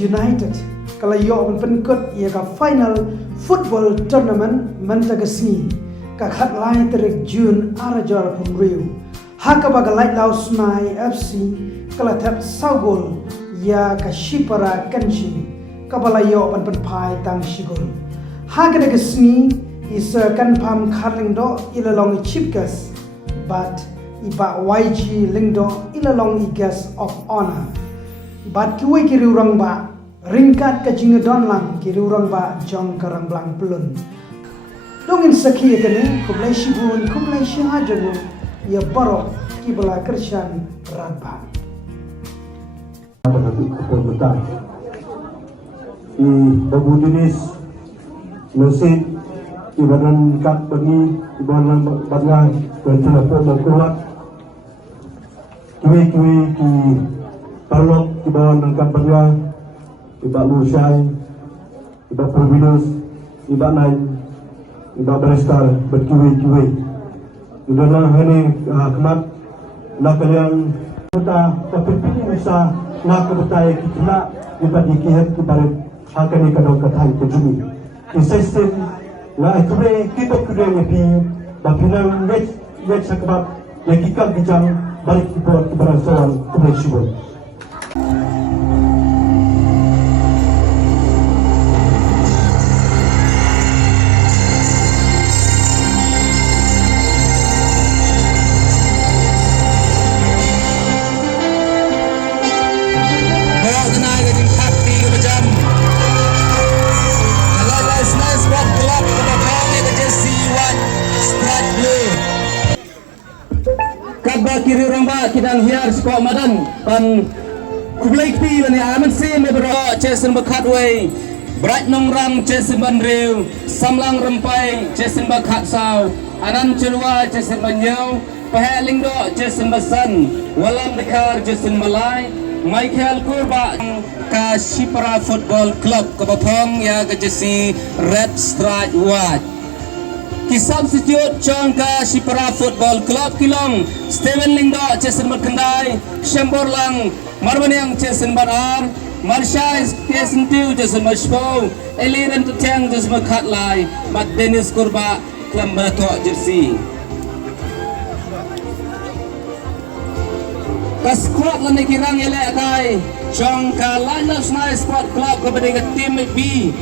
United kala yo pen kot ia ka final football tournament Mantagasni ka khat lai tarik June arajor pun riew haka baga Lighthouse Nai FC kala thap saugol ya ka shipara kanchi kabala yo pen pai tang shigol haka Nagasni is Kynrad Lyngdoh ilalong chipkas but iba YG Lyngdoh ilalong guest of honor but kiwei kirurang ba ringkat ka jingadon lang kirurang ba jong Rangblang pelun dongin sakhi kene kublai shibun kublai shahajagu ya baroh kyrkhu Rangblang i babu jenis mesin ibadan kat bagi ibadan badngan dan telefon berkuat kiwei ki parlok ibadan kat badngan iba Lusyai, iba Provinus, iba Nain, iba Berestar, berkiwei-kiwei. Itulah ini kemat nak kalian kita kepilih bisa nak kebetai kita iba dikihat kepada akan ikadong katai kejumi. Sistem na itulah kita kuda nyepi bapinang net sakabab yang kita bijang balik kepada soal kebersihan. Kiri orang ba kidang hiar skok madan pan kublai pi lani aman sim baroh cesen bakat wei bright nong ram cesen ban riew samlang rempai cesen bakat saw anan celwa cesen banyau pahek Lyngdoh cesen basan walam dekar cesen malai Michael Kurba ka Shipara Football Club kabapong ya ka jesi red stripe white ki substitute chong ka Shipara Football Club kilong Steven Lyngdoh cesen berkendai Shambor lang marmaniang cesen barar Marshai cesen tiu cesen bershpo Eliran tuteng cesen berkatlai Mat Dennis Kurba klambato jersey ka squad lan kirang elek kai chong ka Lighthouse Nai Sport Club kepada tim B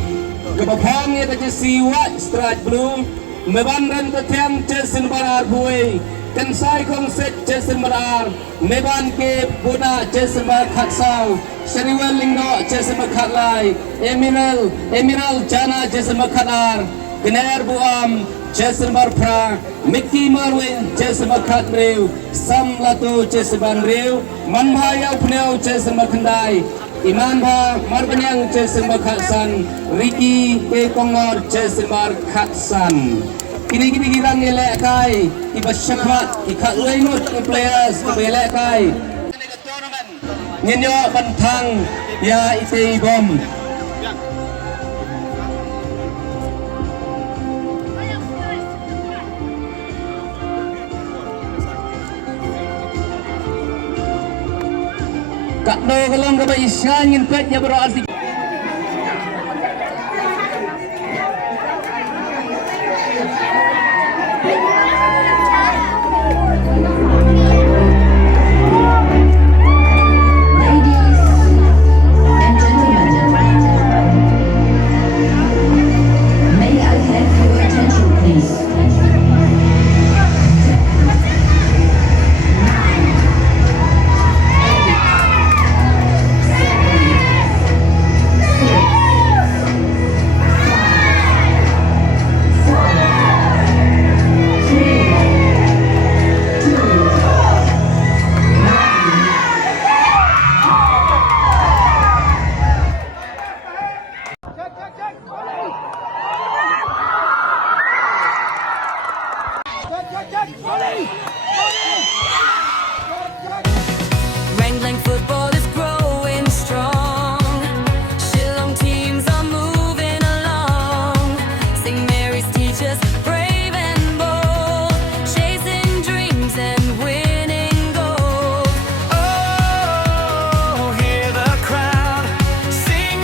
kabapong ya ka jersey white stripe blue Meban tetang cesen barar buai Kensai kong set cesen barar Meban ke Buddha cesen bar khatsau Seriwel Lyngdoh cesen bar khatlai Emerald Jana cesen bar khatar Gener Buam cesen bar pra Mickey Marwin cesen bar khat riew Sam Latu cesen bar riew Manbha Iawphniaw cesen bar kendai Iman Bha Marbanyang cesen bar khatsan Ricky Kharkongor cesen bar khatsan kini girang elek kai iba syakmat ikat lengut players elek kai nyenyo bantang ya ite bom kak do kalong ka ba isyangin pet ya bro Rangblang football is growing strong. Shillong teams are moving along. St. Mary's teachers brave and bold, chasing dreams and winning gold. Oh, hear the crowd sing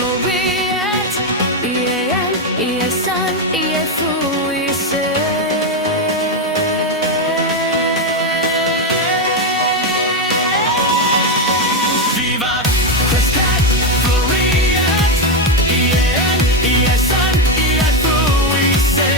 Floriet, I-an, I-san, I-fu, I-se. Vivat Crescat, Floriet, I-an, I-san, I-fu, I-se.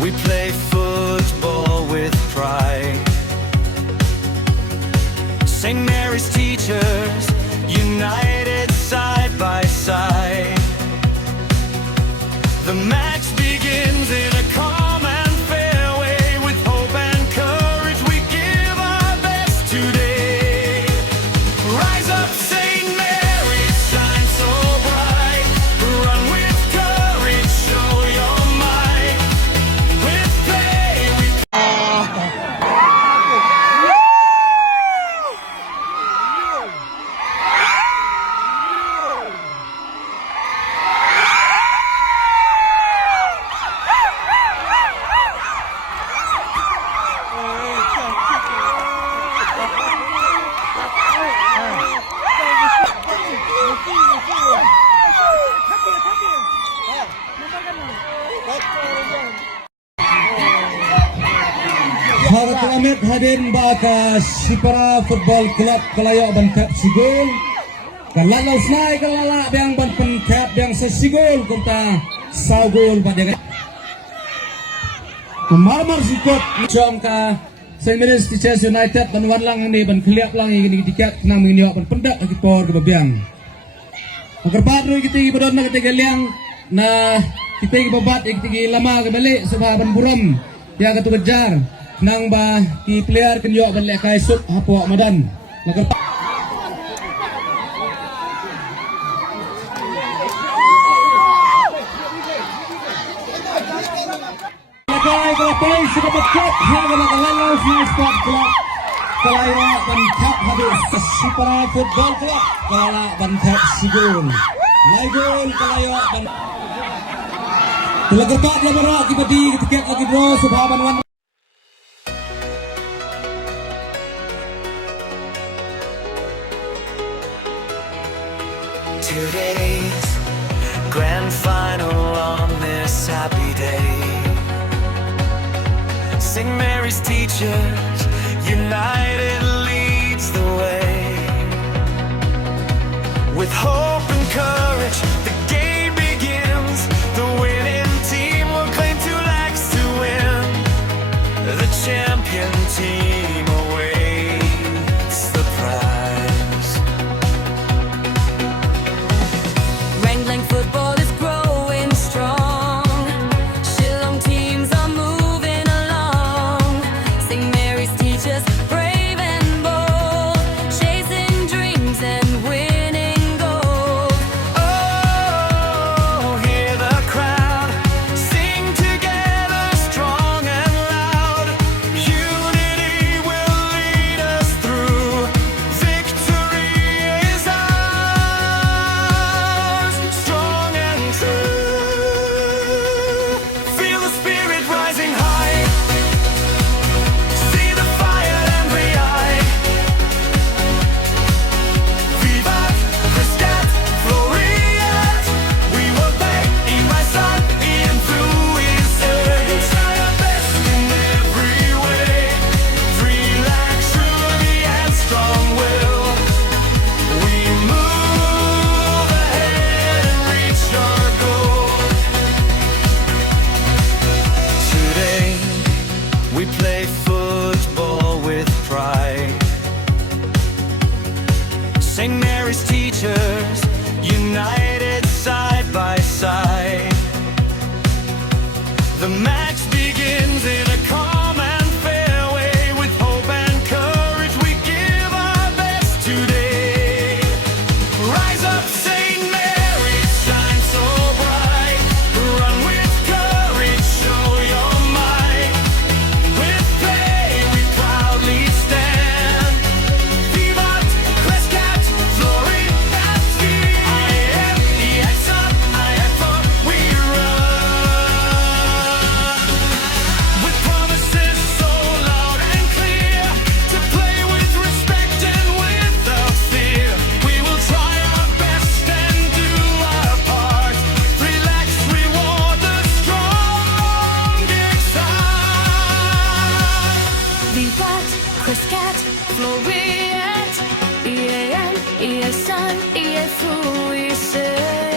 We play football with pride. St. Mary's teachers united side by side. The match begins in a calm and fair way. With hope and courage we give our best today. Rise up, St. Mary, shine so bright. Run with courage, show your might. With play we Harap hadin baka Sipara Football Club Kalayo ban kap sigol kalalaw snai kalala biang ban penkap biang sesigol kunta sagol pada marmar sikot jom ka St. Mary's Teachers United ban warlang ni ban kliap lang ini dikat nang minyo ban pendak ki por ke biang agar patro kita ibadon na kita galiang na kita ibabat kita lama ke balik sebab ban buram dia katu kejar nang ba ki player kenyo ban le kai sup hapoh madan nagar Lakai kelapay suka betkap haga nakalalau Small Sport Club Kalaya ban kap habis Sipara Football Club Kalala ban kap sigol Laigol kalaya ban Lagar pat labarak kibadi tiket lagi bro subhaban wan Today's grand final on this happy day. St. Mary's teachers united leads the way. With hope and courage, the game begins. The winning team will claim 2 lakhs to win. The champion team awaits the prize. Rangblang football is growing strong. Shillong teams are moving along. St. Mary's teachers brave and bold, chasing dreams and winning gold. Oh, hear the crowd sing together, strong and loud. Unity Vivat, Quiscat, Floriat, EAN, ESN, EFU, ESL.